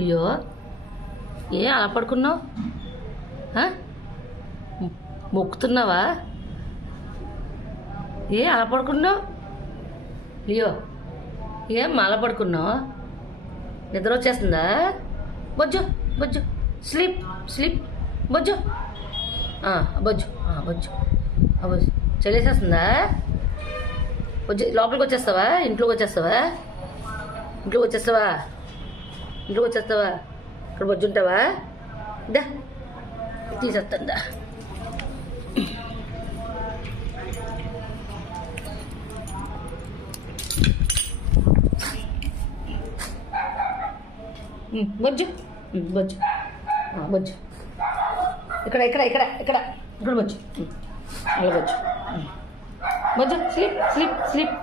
అయ్యో అలా పడుకున్నావు? మొక్కుతున్నావా? అలా పడుకున్నావు? లియో అలా పడుకున్నావు? నిద్ర వచ్చేస్తుందా? బొజ్జు బొజ్జు స్లీప్ స్లీప్ బొజ్జు బొజ్జు బొజ్జు బొజ్జు చలేసేస్తుందా? బొజ్జు లోపలికి వచ్చేస్తావా? ఇంట్లోకి వచ్చేస్తావా? ఇంట్లోకి వచ్చేస్తావా? ఇంట్లోకి వచ్చేస్తావా? ఇక్కడ బొజ్జు ఉంటావా? దా తీసేస్తుందా? బొజ్జు బొజ్జు బొజ్జు ఇక్కడ ఇక్కడ ఇక్కడ ఇక్కడ ఇక్కడ బొజ్జు అలా బొజ్జు బొజ్జు స్లీప్ స్లీప్ స్లీప్